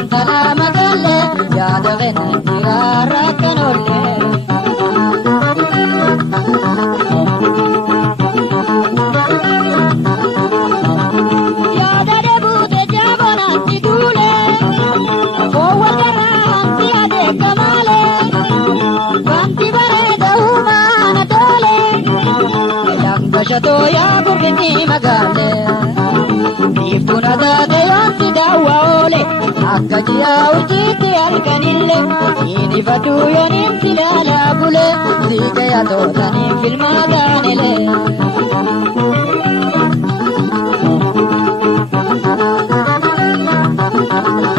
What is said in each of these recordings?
kurfontana magalle yaada kenna jiraarra kanolle. Yaada deebute jaabonaatti duule foowwadarraanti adeeka maale wanti bareeda uumaana doole langashatoo yaa gurbinni magaale. Ifuna taate yoonti daawwa oole akka ji'a urjiitti halkanille inifadhu yooniin si laalaa bule siite yatootanii filmaataanile.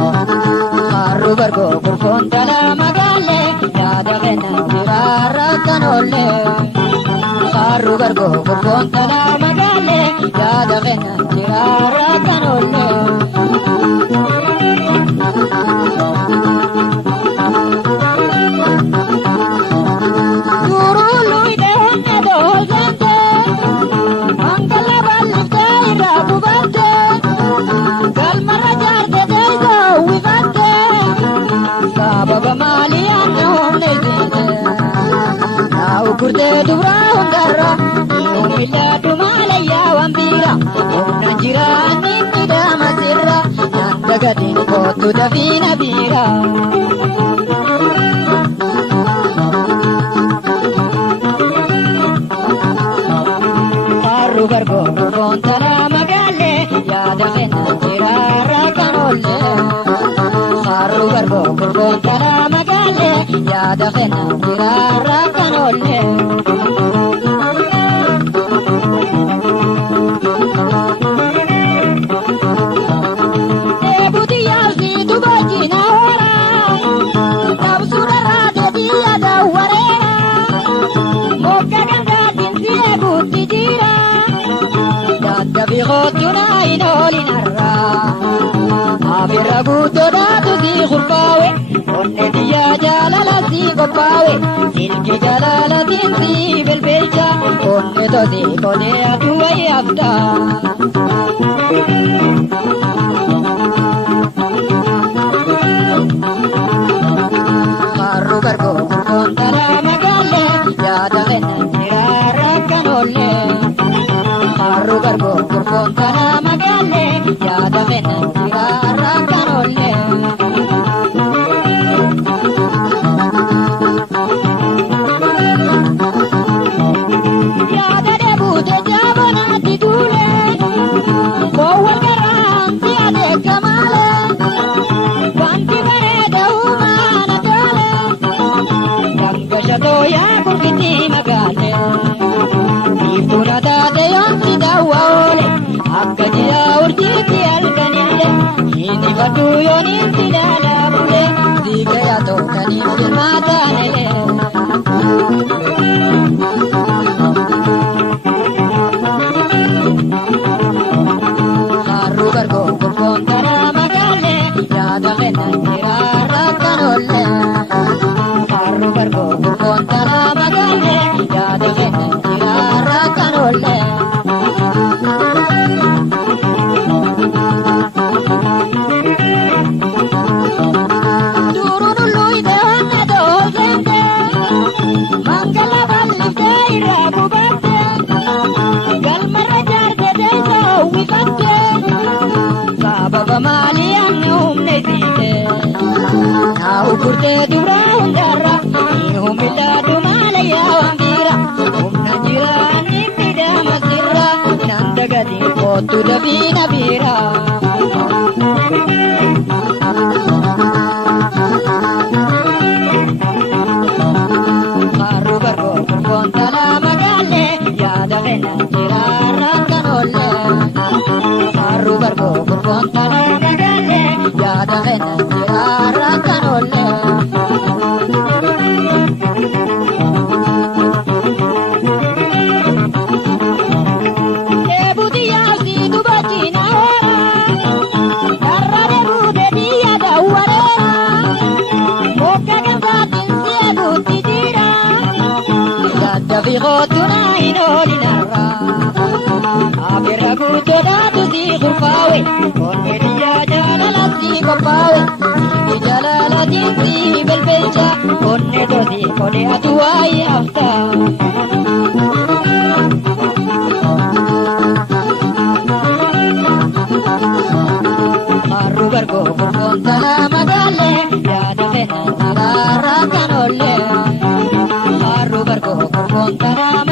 Harru bargoo kurfoontana magaalle yaada kenna jiraarra kanolle. Harru bargoo kurfoontana magaalle yaada kenna jiraarra kanolle. Durulu ideenne doolgante mangala bal'ifte irraa gubarte galmarra jaarte deeysa uwwifatte sababa maalii anna humne isiite naa'u kurtee dubraa hundarra miiladhu maalayyaa waan biira humna jiraanni midhaama sirra nanda gadin kootu dafiina biira. Harru bargoo kurfoontana magaalle yaada kenna jiraarra kanolle. Harru bargoo kurfoontana magaalle yaada kenna jiraarra kanolle. Deebuti yaasi dubajjina hoora tabsura raadoti yaada wareera mokka gandaatiin si eeguutti jira daddabi hootuna hin oolinarra abirra guuttootaatu si kurfaawe onne biyyaa jaalala si qophaawe silki jalaalatiin si belbeelcha onne tosi konee atu wayi afta. Harru bargoo kurfoontana magaalle yaada kenna jiraarra kanolle. Harru bargoo kurfoontana magaalle yaada kenna jiraarra kanolle. Yaada deebute jaabonaatti duule foowwadarraanti adeeka maale wanti bareeda uumaana doole langashatoo yaa gurbinni magaale. Ifuna taate yoonti daawwa oole akka ji'a urjiitti halkanille inifadhu yooniin si laalaa bule siite yatootanii filmaataanile. Harru bargoo kurfoontana magaalle yaada kenna jiraarra kanolle. Harru bargoo kurfoontana magaalle yaada kenna jiraarra kanolle. Durulu ideenne doolgante mangala bal'ifte irraa gubarte galmarra jaarte deeysa uwwifatte sababa maalii anna humne isiite naa'u kurtee dubraa hundarra humilladhu maalayyaa waan biira humna jiraanni midhaama sirra nanda gadin kootu dafiina biira. Harru bargoo kurfoontana magaalle yaada kenna jiraarra kanolle. Harru bargoo kurfoontana magaalle yaada kenna jiraarra kanolle. Deebuti yaasi dubajjina hoora darra deebute biyya daawwareera mokka gandaatiin si eeguutti jira daddabi hootuna hin oolinarra abirra guuttootaatu si kurfaawe onne biyyaa jaalala si kopaawe ni jalala dinsi belbelcha onne dodi kode atuwai afta maru bergo kurkontana magalle yada fena nagara kanolle maru bergo kurkontana